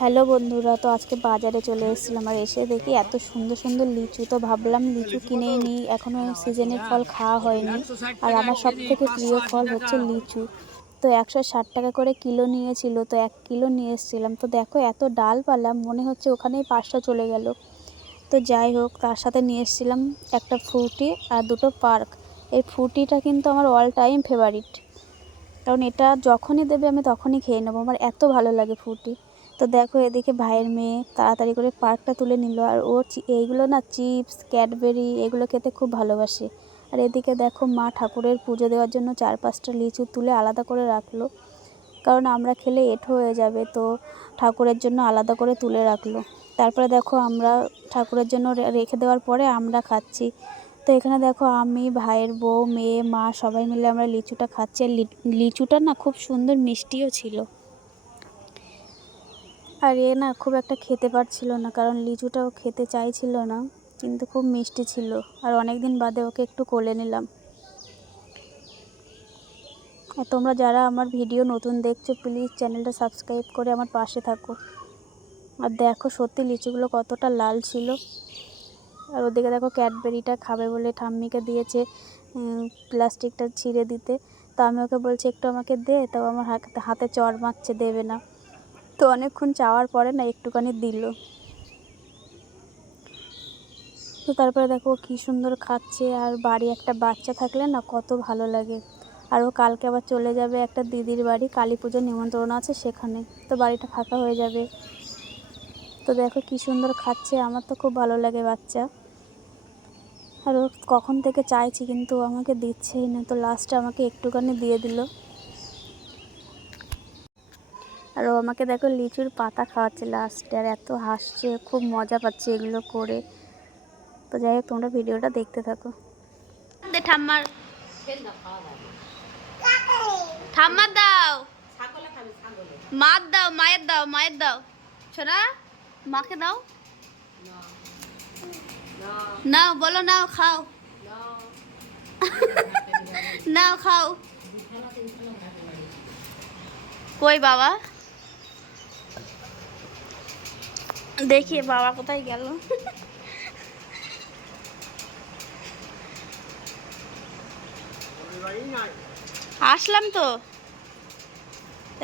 Hello বন্ধুরা, তো আজকে বাজারে চলে এসেছিলাম আর এসে দেখি এত সুন্দর সুন্দর লিচু, তো ভাবলাম লিচু কিনেই নিই। এখনও সিজনের ফল খাওয়া হয়নি। আর আমার সব থেকে প্রিয় ফল হচ্ছে লিচু। তো একশো ষাট টাকা করে কিলো নিয়েছিল, তো এক কিলো নিয়ে এসেছিলাম। তো দেখো এত ডাল পালাম মনে হচ্ছে ওখানেই পাঁচটা চলে গেল। তো যাই হোক, তার সাথে নিয়ে এসেছিলাম একটা ফ্রুটি আর দুটো পার্ক। এই ফ্রুটিটা কিন্তু আমার অল টাইম ফেভারিট কারণ এটা যখনই দেবে আমি তখনই খেয়ে নেব। আমার এত ভালো লাগে ফ্রুটি। তো দেখো এদিকে ভাইয়ের মেয়ে তাড়াতাড়ি করে পার্কটা তুলে নিল। আর ও এইগুলো না চিপস, ক্যাডবেরি এগুলো খেতে খুব ভালোবাসে। আর এদিকে দেখো মা ঠাকুরের পুজো দেওয়ার জন্য চার পাঁচটা লিচু তুলে আলাদা করে রাখল। কারণ আমরা খেলে এঁঠো হয়ে যাবে, তো ঠাকুরের জন্য আলাদা করে তুলে রাখল। তারপরে দেখো আমরা ঠাকুরের জন্য রেখে দেওয়ার পরে আমরা খাচ্ছি। তো এখানে দেখো আমি, ভাইয়ের বউ, মেয়ে, মা সবাই মিলে আমরা লিচুটা খাচ্ছি। আর লিচুটা না খুব সুন্দর মিষ্টিও ছিল। আর এ না খুব একটা খেতে পারছিল না, কারণ লিচুটাও খেতে চাইছিল না, কিন্তু খুব মিষ্টি ছিল। আর অনেক দিন বাদে ওকে একটু কোলে নিলাম। আর তোমরা যারা আমার ভিডিও নতুন দেখছ প্লিজ চ্যানেলটা সাবস্ক্রাইব করে আমার পাশে থাকো। আর দেখো সত্যি লিচুগুলো কতটা লাল ছিল। আর ওদিকে দেখো ক্যাডবেরিটা খাবে বলে ঠাম্মিকে দিয়েছে প্লাস্টিকটা ছিঁড়ে দিতে। তো আমি ওকে বলছি, একটু আমাকে দে। তাও আমার হাতে চড় মারছে, দেবে না। তো অনেকক্ষণ চাওয়ার পরে না একটুখানি দিল। তো তারপরে দেখো কী সুন্দর খাচ্ছে আর বাড়ি একটা বাচ্চা থাকলে না কত ভালো লাগে। আর ও কালকে আবার চলে যাবে একটা দিদির বাড়ি, কালী পুজোর নিমন্ত্রণ আছে সেখানে। তো বাড়িটা ফাঁকা হয়ে যাবে। তো দেখো কী সুন্দর খাচ্ছে, আমার তো খুব ভালো লাগে বাচ্চা। আর ও কখন থেকে চাইছি কিন্তু আমাকে দিচ্ছেই না, তো লাস্টে আমাকে একটুখানি দিয়ে দিল। আর ও আমাকে দেখো লিচুর পাতা খাওয়াচ্ছে লাস্টে আর এত হাসছে, খুব মজা পাচ্ছে এগুলো করে। তো যাই হোক, তোমরা ভিডিওটা দেখতে থাকো। ঠাম্মার। ঠাম্মার দাও। মার দাও, মায়ের দাও মায়ের দাও। ছোনা, মাকে দাও। নাও, বলো নাও, খাও। নাও, খাও। কই বাবা? দেখি বাবা কোথায় গেল। আসলাম তো।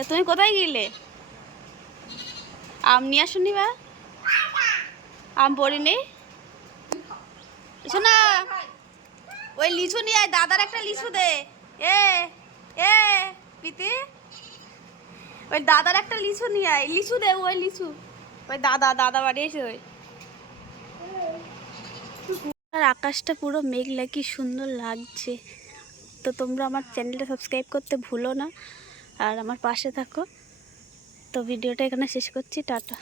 তুমি কোথায় গেলে? আম নিয়ে আসুনি বা। আম পড়িনি এসো না ওই লিচু নিয়ে আয়, দাদার একটা লিচু দে। এ এ পিতি ওই দাদার একটা লিচু নিয়ে আয়, লিচু দে, ওই লিচু। ওই দাদা দাদা বাড়ি ওই। আর আকাশটা পুরো মেঘলা, কি সুন্দর লাগছে। তো তোমরা আমার চ্যানেলটা সাবস্ক্রাইব করতে ভুলো না। আর আমার পাশে থাকো। তো ভিডিওটা এখানে শেষ করছি, টাটা।